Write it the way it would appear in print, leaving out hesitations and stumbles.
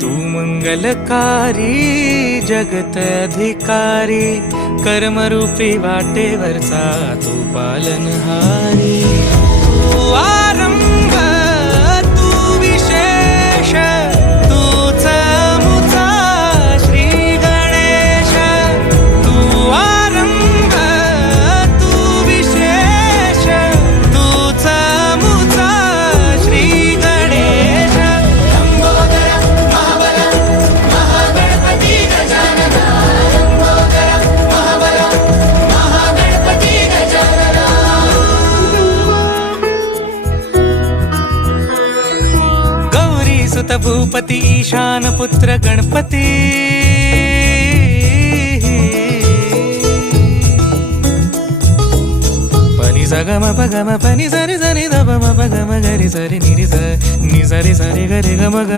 तू मंगलकारी जगत अधिकारी, कर्मरूपी वाटेवरचा तू पालनहारी। तू आरंभ तू विशेष, तूच मुचा श्री गणेश। तू आरंभ तू विशेष, तूच मुचा श्री गणेश। लंबोदर महाबल महागणपती गजानन, लंबोदर महाबल महागणपती गजानन। गौरी सुत भूपती ईशान पुत्र गणपती, पनि सगम पगम पनि सरि सरि ध प म प ग म ग रि स रि नि रि स नि स रि स रि ग रि ग म ग।